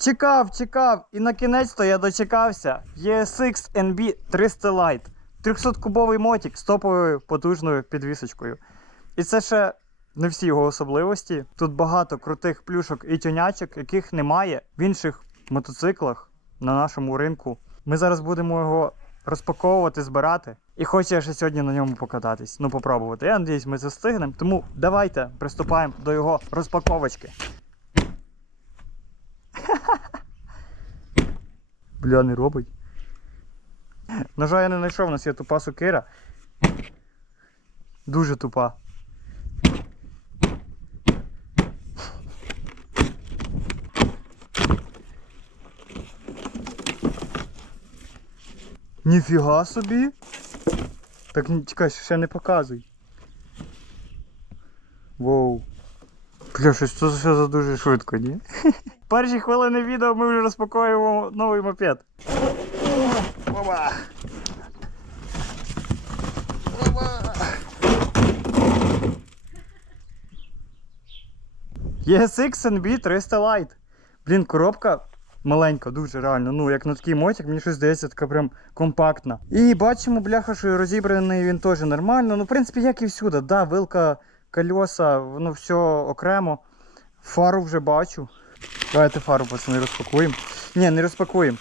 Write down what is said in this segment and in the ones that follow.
Чекав, чекав, і на кінець-то я дочекався. ESX NB 300 Lite. 300-кубовий мотик з топовою потужною підвісочкою. І це ще не всі його особливості. Тут багато крутих плюшок і тюнячок, яких немає в інших мотоциклах на нашому ринку. Ми зараз будемо його розпаковувати, збирати. І хочу я ще сьогодні на ньому покататись. Ну, попробувати. Я надіюсь, ми це встигнемо. Тому давайте приступаємо до його розпаковочки. Бля, не робить. Ножа я не знайшов, у нас є тупа сокира. Дуже тупа. Ніфіга собі. Так чекай, ще не показуй. Воу. Бля, щось це все за дуже швидко, ні? Перші хвилини відео ми вже розпаковуємо новий мопед. Опа! Опа! ESX NB 300 Lite. Блін, коробка маленька, дуже реально. Ну, як на такий мотик, мені щось здається, така прям компактна. І бачимо, бляха, що розібраний він теж нормально. Ну, в принципі, як і всюди. Да, вилка, кольоса, воно все окремо. Фару вже бачу. Давайте фару пацани розпакуємо. Ні, не розпакуємо.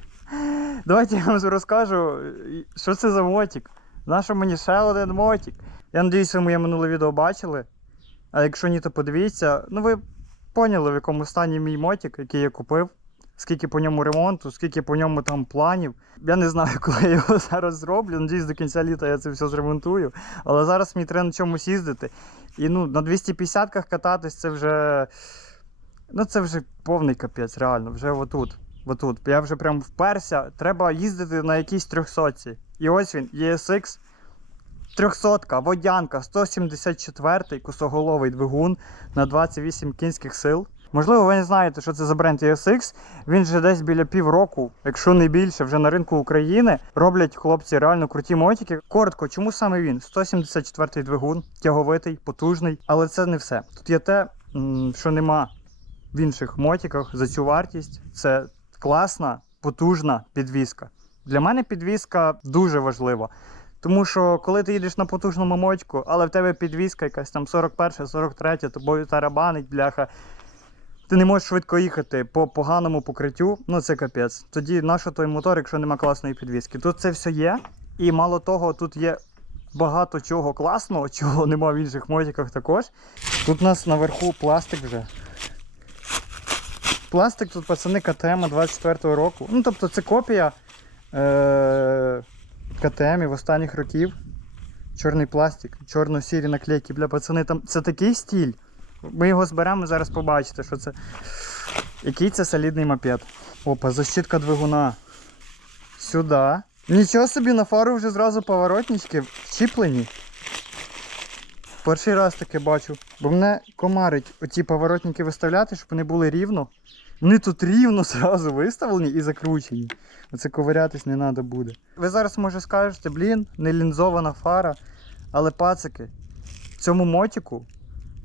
Давайте я вам розкажу, що це за мотик. Нащо мені ще один мотик? Я надіюсь, ви моє минуле відео бачили. А якщо ні, то подивіться. Ну ви поняли, в якому стані мій мотик, який я купив. Скільки по ньому ремонту, скільки по ньому там планів. Я не знаю, коли я його зараз зроблю. Надіюсь, до кінця літа я це все зремонтую. Але зараз мені треба на чомусь їздити. І ну, на 250-ках кататись це вже. Ну це вже повний капець, реально, вже отут. Отут. Я вже прям вперся. Треба їздити на якійсь 300 І ось він, ESX 300 водянка, 174 косоголовий двигун на 28 кінських сил. Можливо, ви не знаєте, що це за бренд ESX. Він вже десь біля півроку, якщо не більше, вже на ринку України роблять хлопці реально круті мотики. Коротко, чому саме він? 174 двигун, тяговитий, потужний. Але це не все. Тут є те, що нема в інших мотиках за цю вартість. Це класна, потужна підвіска. Для мене підвіска дуже важлива. Тому що коли ти їдеш на потужному мотику, але в тебе підвіска якась там 41, 43, тобою тарабанить, бляха. Ти не можеш швидко їхати по поганому покриттю, ну це капець. Тоді нащо той мотор, якщо нема класної підвіски? Тут це все є, і мало того, тут є багато чого класного, чого нема в інших мотиках також. Тут у нас наверху пластик вже. Пластик тут, пацани, КТМ 24-го року. Ну, тобто це копія е- КТМ останніх років. Чорний пластик, чорно-сірі наклейки. Бля, пацани, там це такий стіль. Ми його зберемо зараз побачите, що це. Який це солідний мопед. Опа, защитка двигуна. Сюди. Нічого собі на фару вже зразу поворотнички вчіплені. Перший раз таке бачу. Бо мене комарить оці поворотники виставляти, щоб вони були рівно. Вони тут рівно зразу виставлені і закручені. Оце ковирятись не треба буде. Ви зараз може скажете, блін, не лінзована фара. Але пацики, в цьому мотику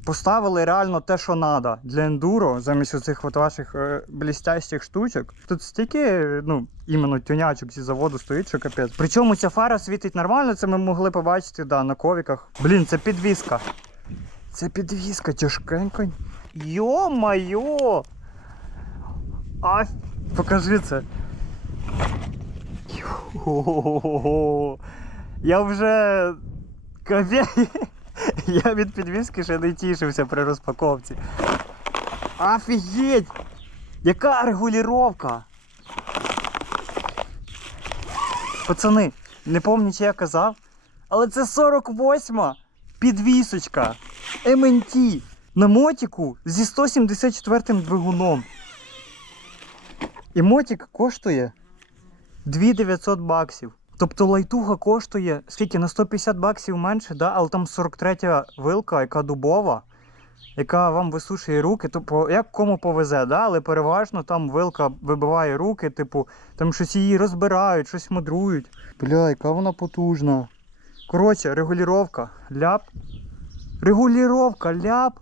поставили реально те, що треба для ендуро, замість оцих от ваших е, блістящих штучок. Тут стільки, ну, іменно тюнячок зі заводу стоїть, що капець. Причому ця фара світить нормально, це ми могли побачити да, на ковіках. Блін, це підвіска. Це підвіска тяжкенько. Йо-майо! А, покажи це. Йо-хо-хо-хо. Я вже капець. Я від підвіски ще не тішився при розпаковці. Офігеть! Яка регулювання! Пацани, не пам'ятаю, чи я казав, але це 48-ма підвісочка МНТ на мотику зі 174 двигуном. І мотик коштує 2900 баксів. Тобто лайтуга коштує скільки на 150 баксів менше, да? але там 43 вилка, яка дубова, яка вам висушує руки. Тобто, як кому повезе, да? але переважно там вилка вибиває руки, типу, там щось її розбирають, щось мудрують. Бля, яка вона потужна. Коротше, регулювання, ляп. Регулювання, ляп.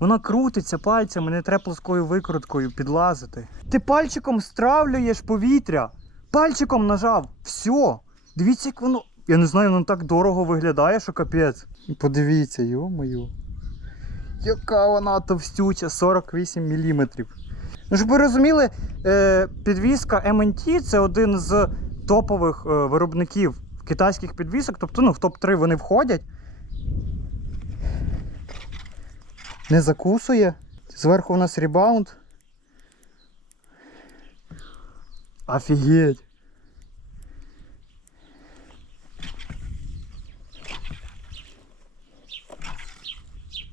Вона крутиться пальцями, не треба плоскою викруткою підлазити. Ти пальчиком стравлюєш повітря. Пальчиком нажав. Все. Дивіться, як воно. Я не знаю, воно так дорого виглядає, що капець. Подивіться, йо-моє. Яка вона товстюча, 48 мм. Ну, щоб ви розуміли, е, підвізка MNT це один з топових е, виробників китайських підвісок. Тобто, ну, в топ-3 вони входять. Не закусує. Зверху у нас ребаунд. Офігеть.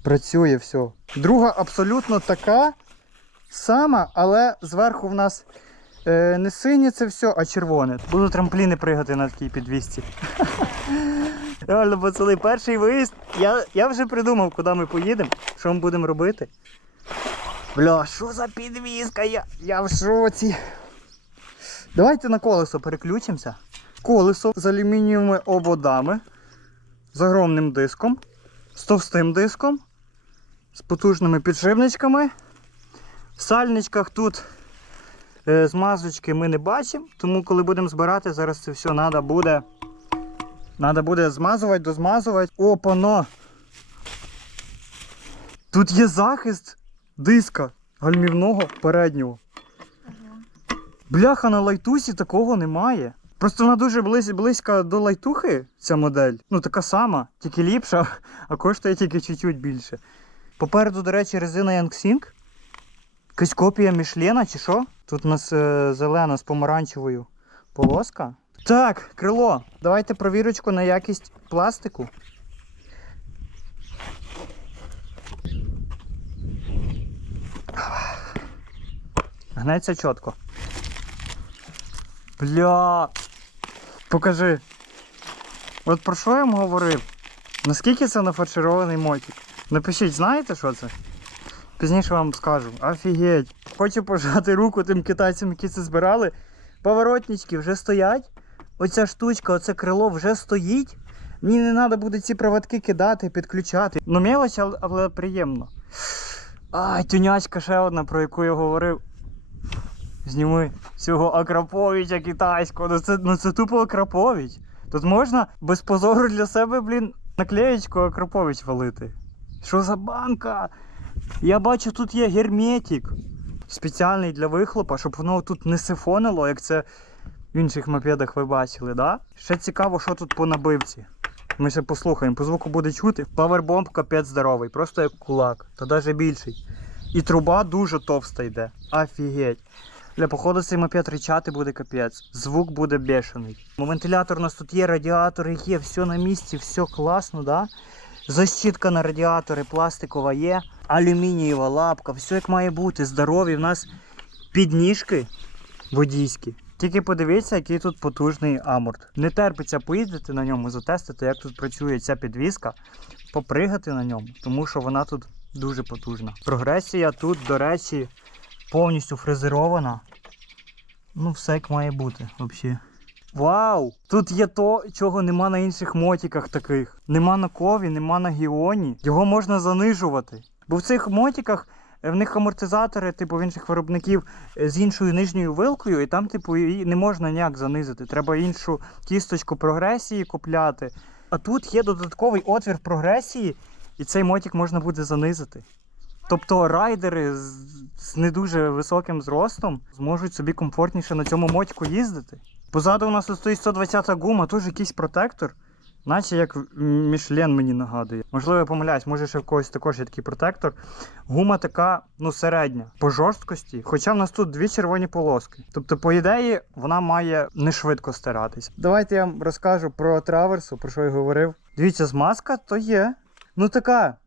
Працює все. Друга абсолютно така сама, але зверху в нас е, не синє це все, а червоне. Буду трампліни пригати на такій підвісці. Реально, пацани, перший виїзд. Я, я вже придумав, куди ми поїдемо, що ми будемо робити. Бля, що за підвізка? Я, я в шоці. Давайте на колесо переключимося. Колесо з алюмінієвими ободами, з огромним диском, з товстим диском, з потужними підшипничками. В сальничках тут е, змазочки ми не бачимо, тому коли будемо збирати, зараз це все треба буде. Надо буде змазувати, дозмазувати. Опано! Тут є захист диска гальмівного переднього. Бляха на лайтусі такого немає. Просто вона дуже близь, близька до лайтухи, ця модель. Ну, така сама, тільки ліпша, а коштує тільки чуть-чуть більше. Попереду, до речі, резина Yangsing. Якась копія Мішлена чи що? Тут у нас е, зелена з помаранчевою полоска. Так, крило. Давайте провірочку на якість пластику. Гнеться чітко. Бля. Покажи. От про що я вам говорив? Наскільки це нафарширований мотик? Напишіть, знаєте, що це? Пізніше вам скажу. Офігеть. Хочу пожати руку тим китайцям, які це збирали. Поворотнички вже стоять. Оця штучка, оце крило вже стоїть. Мені не треба буде ці проводки кидати, підключати. Ну, мелоч, але, приємно. Ай, тюнячка ще одна, про яку я говорив. Зніми цього Акраповича китайського. Ну це, ну це тупо Акрапович. Тут можна без позору для себе, блін, наклеєчку Акрапович валити. Що за банка? Я бачу, тут є герметик. Спеціальний для вихлопа, щоб воно тут не сифонило, як це в інших мопедах ви бачили, да? Ще цікаво, що тут по набивці. Ми ще послухаємо, по звуку буде чути. Павербомб капець здоровий, просто як кулак, та навіть більший. І труба дуже товста йде. Офігеть. Для походу цей мопед ричати буде капець. Звук буде бешений. Вентилятор у нас тут є, радіатори є, все на місці, все класно, да? Защитка на радіатори пластикова є, алюмінієва лапка, все як має бути. Здорові. В нас підніжки водійські. Тільки подивіться, який тут потужний аморт. Не терпиться поїздити на ньому, затестити, як тут працює ця підвіска, попригати на ньому, тому що вона тут дуже потужна. Прогресія тут, до речі, повністю фрезерована. Ну, все як має бути взагалі. Вау! Тут є то, чого нема на інших мотіках таких. Нема на кові, нема на гіоні. Його можна занижувати. Бо в цих мотіках е, в них амортизатори, типу в інших виробників, е, з іншою нижньою вилкою, і там, типу, її не можна ніяк занизити. Треба іншу кісточку прогресії купляти. А тут є додатковий отвір прогресії, і цей мотик можна буде занизити. Тобто райдери з, не дуже високим зростом зможуть собі комфортніше на цьому мотику їздити. Позаду у нас стоїть 120 гума, теж якийсь протектор. Наче як Мішлен мені нагадує. Можливо, я помиляюсь, може ще в когось також є такий протектор. Гума така, ну, середня по жорсткості. Хоча в нас тут дві червоні полоски. Тобто, по ідеї, вона має не швидко стиратись. Давайте я вам розкажу про траверсу, про що я говорив. Дивіться, змазка то є. Ну така.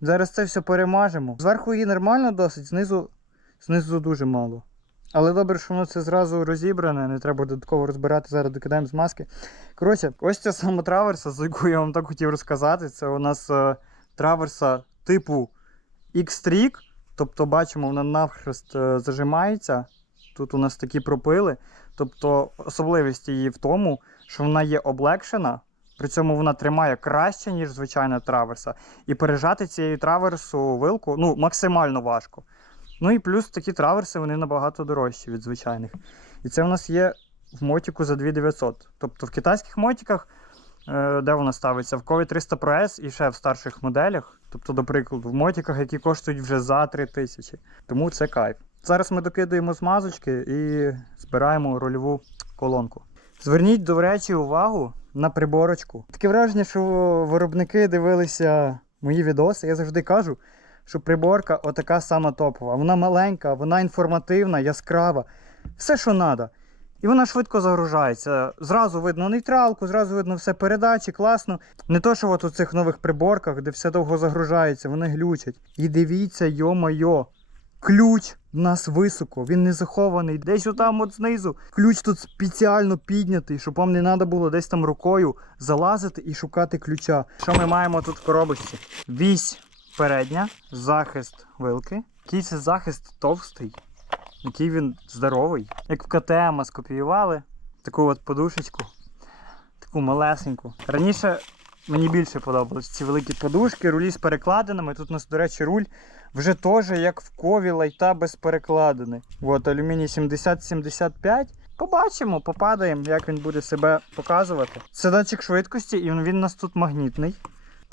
Зараз це все перемажемо. Зверху її нормально досить, знизу, знизу дуже мало. Але добре, що воно це зразу розібране, не треба додатково розбирати, зараз докидаємо з маски. Коротше, ось ця сама траверса, за яку я вам так хотів розказати. Це у нас е, траверса типу X-Trick. Тобто, бачимо, вона навхрест е, зажимається. Тут у нас такі пропили. Тобто особливість її в тому, що вона є облегшена, При цьому вона тримає краще, ніж звичайна траверса. І пережати цією траверсу вилку ну, максимально важко. Ну і плюс такі траверси вони набагато дорожчі від звичайних. І це в нас є в мотіку за 2900. Тобто в китайських мотіках, е, де вона ставиться, в Кові 300 Pro S і ще в старших моделях, тобто, до прикладу, в мотіках, які коштують вже за 3000. Тому це кайф. Зараз ми докидуємо змазочки і збираємо рольову колонку. Зверніть, до речі, увагу на приборочку. Таке враження, що виробники дивилися мої відоси. Я завжди кажу, що приборка отака сама топова. Вона маленька, вона інформативна, яскрава. Все, що треба. І вона швидко загружається. Зразу видно нейтралку, зразу видно все передачі, класно. Не то, що от у цих нових приборках, де все довго загружається, вони глючать. І дивіться, йо-майо, ключ в нас високо, він не захований. Десь отам от знизу. Ключ тут спеціально піднятий, щоб вам не треба було десь там рукою залазити і шукати ключа. Що ми маємо тут в коробочці? Вісь передня, захист вилки. Який це захист товстий, який він здоровий. Як в КТМ скопіювали таку от подушечку, таку малесеньку. Раніше мені більше подобались ці великі подушки, рулі з перекладинами. Тут у нас, до речі, руль вже теж як в кові лайта без перекладини. От алюміній 70-75. Побачимо, попадаємо, як він буде себе показувати. Це датчик швидкості, і він, у нас тут магнітний.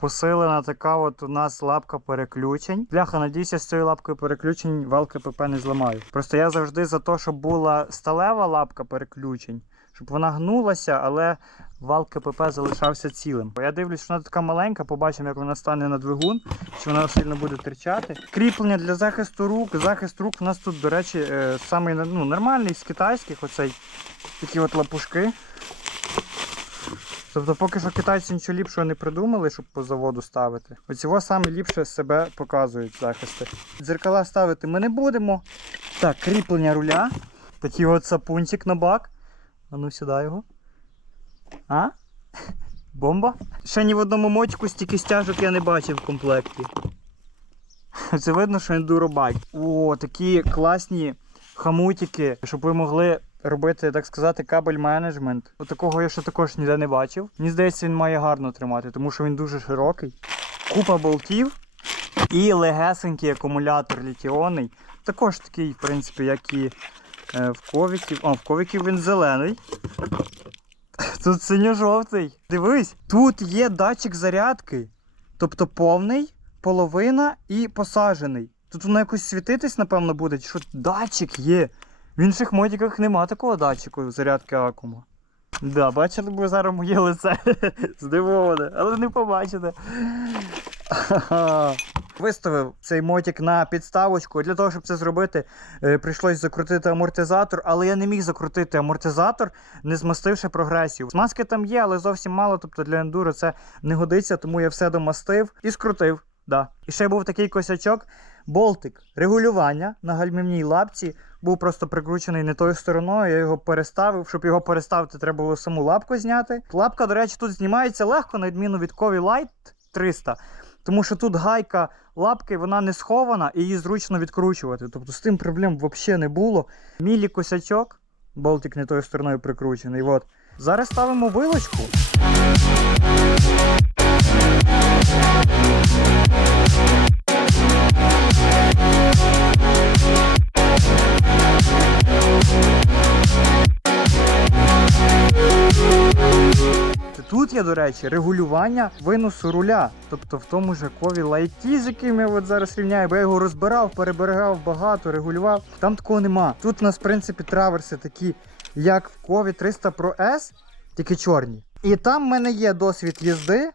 Посилена така от у нас лапка переключень. Бляха, надіюся, з цією лапкою переключень вал КПП не зламаю. Просто я завжди за те, щоб була сталева лапка переключень, щоб вона гнулася, але вал КПП залишався цілим. Я дивлюсь, що вона така маленька, побачимо, як вона стане на двигун, чи вона сильно буде тричати. Кріплення для захисту рук. Захист рук у нас тут, до речі, е, самий ну, нормальний з китайських, оцей такі от лапушки. Тобто, поки що китайці нічого ліпшого не придумали, щоб по заводу ставити. Оцього саме ліпше себе показують захисти. Дзеркала ставити ми не будемо. Так, кріплення руля. Такий от сапунчик на бак. А ну сюди його. А? Бомба? Ще ні в одному мотику стільки стяжок я не бачив в комплекті. Це видно, що ендуробайк. О, такі класні хамутики, щоб ви могли робити, так сказати, кабель менеджмент. Такого я ще також ніде не бачив. Мені здається, він має гарно тримати, тому що він дуже широкий. Купа болтів і легесенький акумулятор літіонний. Також такий, в принципі, як і е, в ковіків. О, в ковіків він зелений. Тут синьо-жовтий. Дивись, тут є датчик зарядки. Тобто повний, половина і посаджений. Тут воно якось світитись, напевно, буде, що датчик є. В інших мотиках нема такого датчику зарядки акума. Да, бачите, бо зараз моє лице здивоване, але не побачите. Виставив цей мотик на підставочку. Для того, щоб це зробити, е, прийшлось закрутити амортизатор, але я не міг закрутити амортизатор, не змастивши прогресію. Смазки там є, але зовсім мало, тобто для ендуро це не годиться, тому я все домастив і скрутив. Да. І ще був такий косячок. Болтик регулювання на гальмівній лапці був просто прикручений не тою стороною. Я його переставив. Щоб його переставити, треба було саму лапку зняти. Лапка, до речі, тут знімається легко, на відміну від Кові Light 300. Тому що тут гайка лапки, вона не схована і її зручно відкручувати. Тобто з тим проблем взагалі не було. Мілі косячок, болтик не тою стороною прикручений. От. Зараз ставимо вилочку. Тут є, до речі, регулювання виносу руля. Тобто в тому ж кові лайті, з яким я от зараз рівняю, бо я його розбирав, переберегав багато, регулював. Там такого нема. Тут у нас, в принципі, траверси такі, як в кові 300 Pro S, тільки чорні. І там в мене є досвід їзди,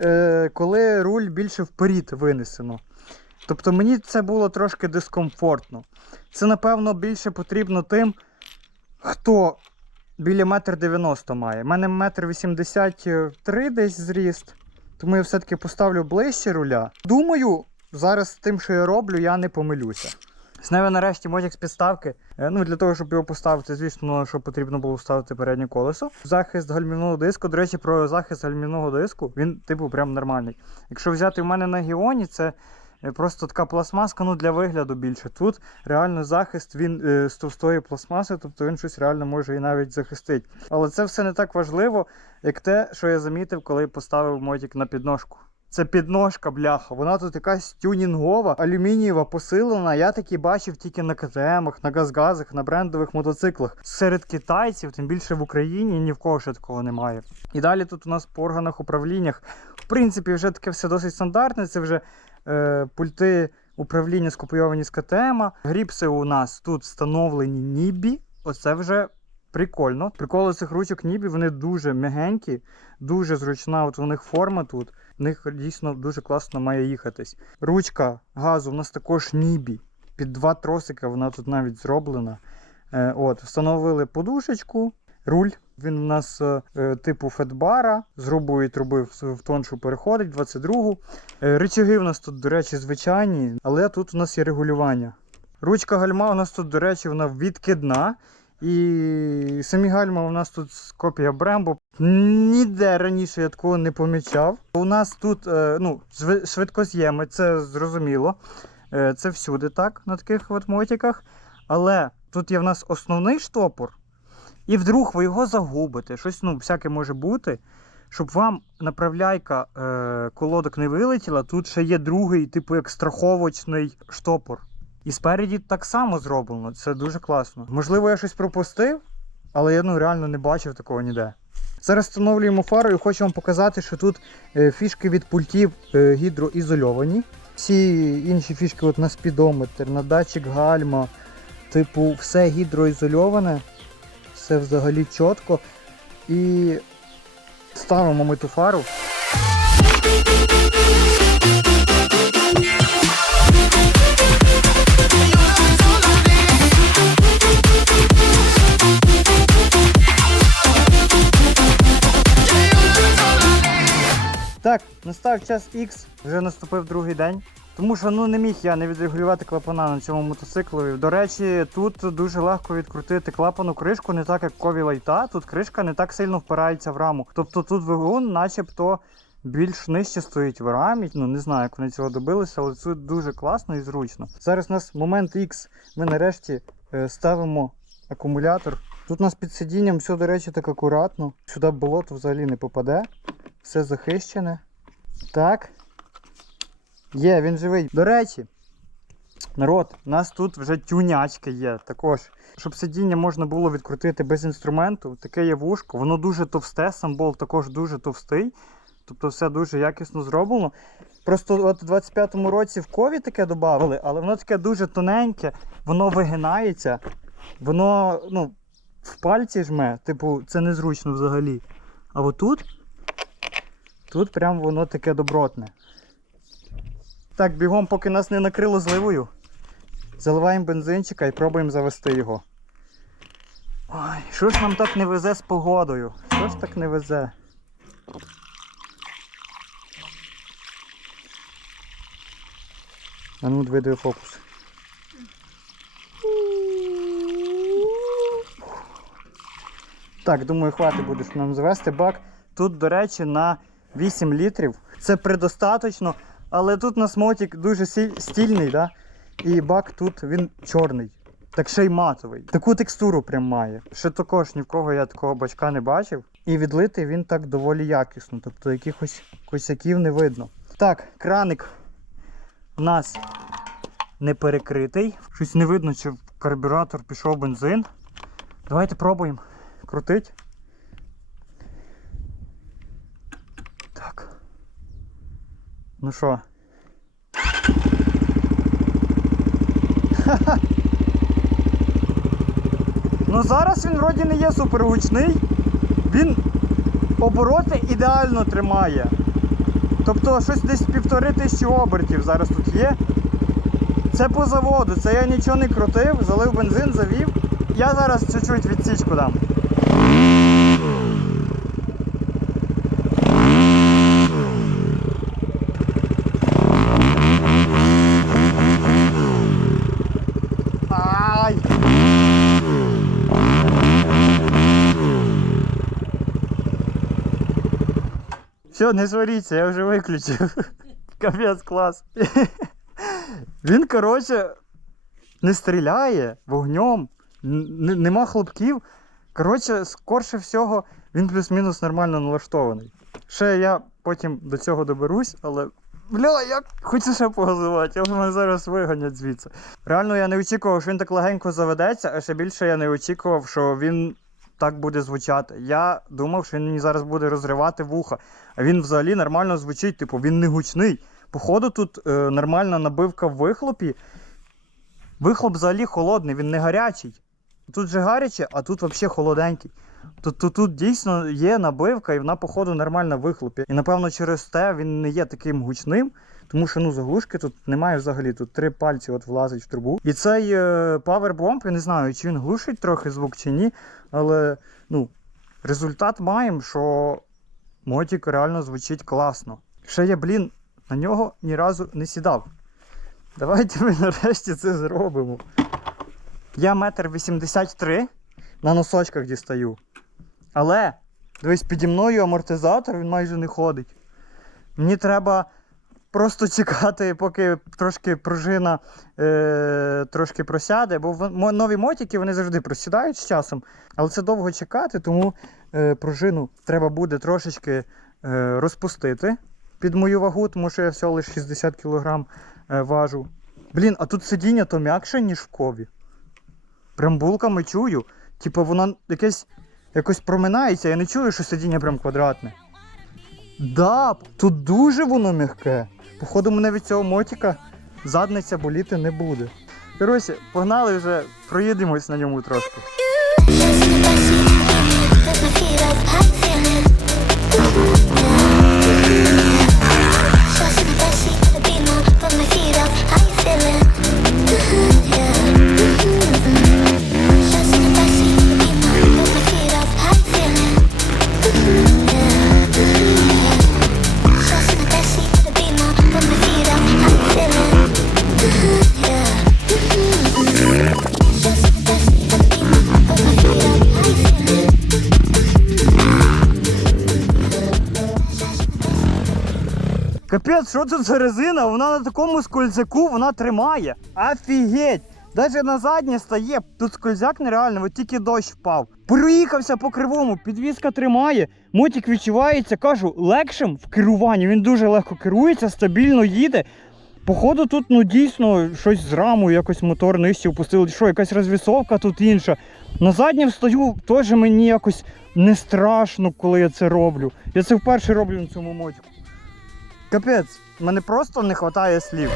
е, коли руль більше вперед винесено. Тобто мені це було трошки дискомфортно. Це, напевно, більше потрібно тим, хто біля метр дев'яносто має. У мене метр вісімдесят три десь зріст, тому я все-таки поставлю ближче руля. Думаю, зараз з тим, що я роблю, я не помилюся. Знову нарешті мотик з підставки. Е, Ну, для того, щоб його поставити, звісно, що потрібно було вставити переднє колесо. Захист гальмівного диску. До речі, про захист гальмівного диску, він, типу, прям нормальний. Якщо взяти в мене на Гіоні, це просто така пластмаска, ну для вигляду більше. Тут реально захист він е, з товстої пластмаси, тобто він щось реально може і навіть захистить. Але це все не так важливо, як те, що я замітив, коли поставив мотик на підножку. Це підножка, бляха. Вона тут якась тюнінгова, алюмінієва, посилена. Я такі бачив тільки на КТМах, на газгазах, на брендових мотоциклах. Серед китайців, тим більше в Україні, ні в кого ще такого немає. І далі тут у нас по органах управліннях. В принципі, вже таке все досить стандартне. Це вже е, пульти управління скопійовані з КТМ. Гріпси у нас тут встановлені Нібі. Оце вже прикольно. Приколи цих ручок Нібі, вони дуже м'ягенькі, дуже зручна. От у них форма тут. В них дійсно дуже класно має їхатись. Ручка газу у нас також Нібі. Під два тросика вона тут навіть зроблена. Е, от, встановили подушечку, руль. Він у нас е, е, типу фетбара, з грубої труби в, в тоншу переходить, 22-гу. Е, рычаги у нас тут, до речі, звичайні, але тут у нас є регулювання. Ручка гальма у нас тут, до речі, вона відкидна. І самі гальма у нас тут копія Брембо. Ніде раніше я такого не помічав. У нас тут е, ну, швидкоз'єми, це зрозуміло. Е, це всюди так, на таких от мотиках. Але тут є в нас основний штопор, і вдруг ви його загубите. Щось ну, всяке може бути. Щоб вам направляйка е, колодок не вилетіла, тут ще є другий, типу як страховочний штопор. І спереді так само зроблено. Це дуже класно. Можливо, я щось пропустив, але я ну, реально не бачив такого ніде. Зараз встановлюємо фару і хочу вам показати, що тут е, фішки від пультів е, гідроізольовані. Всі інші фішки от на спідометр, на датчик гальма, типу, все гідроізольоване, все взагалі чітко. І ставимо ми ту фару. Так, настав час X, вже наступив другий день. Тому що ну не міг я не відрегулювати клапана на цьому мотоциклу. До речі, тут дуже легко відкрутити клапану кришку, не так як кові лайта. Тут кришка не так сильно впирається в раму. Тобто тут двигун начебто більш нижче стоїть в рамі. Ну не знаю, як вони цього добилися, але це дуже класно і зручно. Зараз у нас момент X. Ми нарешті е, ставимо акумулятор. Тут у нас під сидінням все, до речі, так акуратно. Сюди болото взагалі не попаде. Все захищене. Так. Є, він живий. До речі, народ, у нас тут вже тюнячки є також. Щоб сидіння можна було відкрутити без інструменту, таке є вушко, воно дуже товсте, сам болт також дуже товстий. Тобто все дуже якісно зроблено. Просто от у 25-му році в кові таке додали, але воно таке дуже тоненьке, воно вигинається, воно ну, в пальці жме, типу, це незручно взагалі. А отут, тут прям воно таке добротне. Так, бігом, поки нас не накрило зливою. Заливаємо бензинчика і пробуємо завести його. Ой, що ж нам так не везе з погодою? Що ж так не везе? А ну, двиди фокус. Так, думаю, хватить буде нам завести бак. Тут, до речі, на 8 літрів. Це предостаточно, але тут у нас мотик дуже стільний, да? і бак тут він чорний. Так ще й матовий. Таку текстуру прям має. Ще також ні в кого я такого бачка не бачив. І відлитий він так доволі якісно, тобто якихось косяків не видно. Так, краник у нас не перекритий. Щось не видно, чи в карбюратор пішов бензин. Давайте пробуємо. Крутить. Ну що? Ну зараз він вроді не є супергучний. Він обороти ідеально тримає. Тобто щось десь півтори тисячі обертів зараз тут є. Це по заводу, це я нічого не крутив, залив бензин, завів. Я зараз чуть-чуть відсічку дам. Ай! Все, не сваріться, я вже виключив. Капець клас. Він, коротше, не стріляє вогнем, нема хлопків. Коротше, скорше всього, він плюс-мінус нормально налаштований. Ще я потім до цього доберусь, але. Бля, як хочу ще погазувати, але мене зараз виганять звідси. Реально, я не очікував, що він так легенько заведеться, а ще більше я не очікував, що він так буде звучати. Я думав, що він мені зараз буде розривати вуха. А він взагалі нормально звучить, типу, він не гучний. Походу, тут е, нормальна набивка в вихлопі. Вихлоп взагалі холодний, він не гарячий. Тут же гаряче, а тут взагалі холоденький. Тут, тут, тут дійсно є набивка, і вона, походу, нормальна в вихлопі. І напевно через те він не є таким гучним, тому що ну, заглушки тут немає взагалі. Тут три пальці от влазить в трубу. І цей е, Powerbomb, я не знаю, чи він глушить трохи звук чи ні, але ну, результат маємо, що мотик реально звучить класно. Ще я, блін, на нього ні разу не сідав. Давайте ми нарешті це зробимо. Я метр вісімдесят три на носочках дістаю. Але, дивись, піді мною амортизатор, він майже не ходить. Мені треба просто чекати, поки трошки пружина е, трошки просяде, бо в- нові мотики вони завжди просідають з часом, але це довго чекати, тому е, пружину треба буде трошечки е, розпустити під мою вагу, тому що я всього лише 60 кг важу. Блін, а тут сидіння то м'якше, ніж в кові. Прям булками чую. Типу воно якесь якось проминається, я не чую, що сидіння прям квадратне. Да, тут дуже воно м'яке. Походу, мене від цього мотика задниця боліти не буде. Коротше, погнали вже, проїдемось на ньому трошки. Капець, що тут за резина? Вона на такому скользяку вона тримає. Офігеть! Навіть на заднє стає. Тут скользяк нереально, от тільки дощ впав. Проїхався по кривому, підвізка тримає. Мотик відчувається, кажу, легшим в керуванні. Він дуже легко керується, стабільно їде. Походу, тут ну дійсно щось з рамою, якось мотор нижче впустили. Що, якась розвісовка тут інша. На заднім стою, теж мені якось не страшно, коли я це роблю. Я це вперше роблю на цьому мотику. Капець, мене просто не вистачає слів.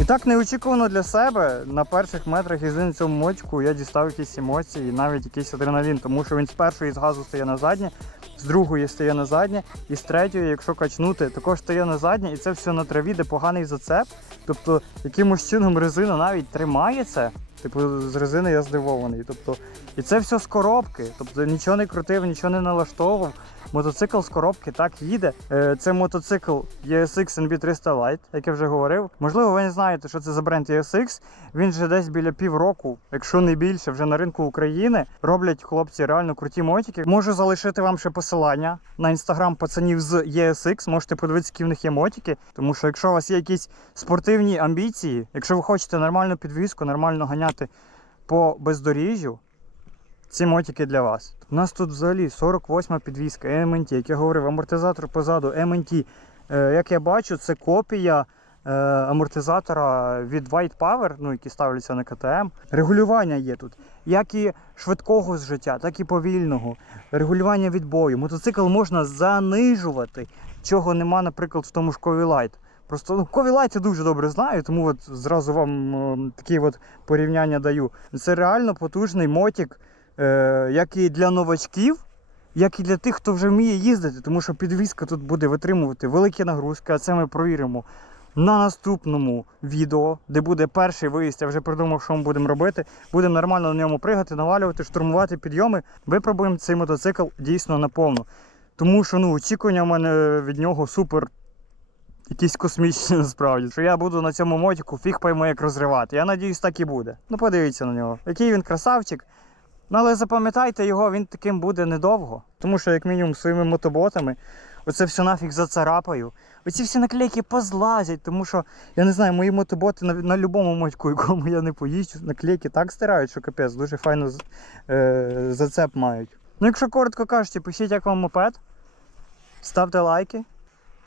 І так неочікувано для себе на перших метрах на цьому мотику я дістав якісь емоції, і навіть якийсь адреналін, тому що він з першої з газу стає на заднє, з другої стає на заднє, і з третьої, якщо качнути, також стає на заднє, і це все на траві, де поганий зацеп. Тобто, якимось чином резина навіть тримається. Типу, з резини я здивований. Тобто, і це все з коробки. Тобто нічого не крутив, нічого не налаштовував. Мотоцикл з коробки так їде. Е, Це мотоцикл ESX NB300 Lite, як я вже говорив. Можливо, ви не знаєте, що це за бренд ESX. Він вже десь біля півроку, якщо не більше, вже на ринку України. Роблять хлопці реально круті мотики. Можу залишити вам ще посилання на інстаграм пацанів з ESX. Можете подивитися, які в них є мотики. Тому що якщо у вас є якісь спортивні амбіції, якщо ви хочете нормальну підвізку, нормально ганяти по бездоріжжю, ці мотики для вас. У нас тут взагалі 48 підвізка, MNT, як я говорив, амортизатор позаду, MNT. Е, як я бачу, це копія е, амортизатора від White Power, ну, які ставляться на КТМ. Регулювання є тут, як і швидкого з життя, так і повільного. Регулювання відбою. Мотоцикл можна занижувати, чого нема, наприклад, в тому ж Кові Light. Просто ну, Кові Light я дуже добре знаю, тому от зразу вам такі от порівняння даю. Це реально потужний мотик, як і для новачків, як і для тих, хто вже вміє їздити, тому що підвізка тут буде витримувати великі нагрузки, а це ми провіримо на наступному відео, де буде перший виїзд. Я вже придумав, що ми будемо робити. Будемо нормально на ньому пригати, навалювати, штурмувати підйоми. Випробуємо цей мотоцикл дійсно наповну. Тому що ну, очікування в мене від нього супер. Якісь космічні насправді, що я буду на цьому мотику фіг пойму як розривати. Я надіюсь, так і буде. Ну подивіться на нього. Який він красавчик. Ну але запам'ятайте його, він таким буде недовго. Тому що, як мінімум, своїми мотоботами оце все нафіг зацарапаю. Оці всі наклейки позлазять, тому що, я не знаю, мої мотоботи на, на будь-якому мотьку, якому я не поїжджу, наклейки так стирають, що капець, дуже файно е, зацеп мають. Ну, якщо коротко кажучи, пишіть, як вам мопед, ставте лайки.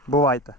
Бувайте!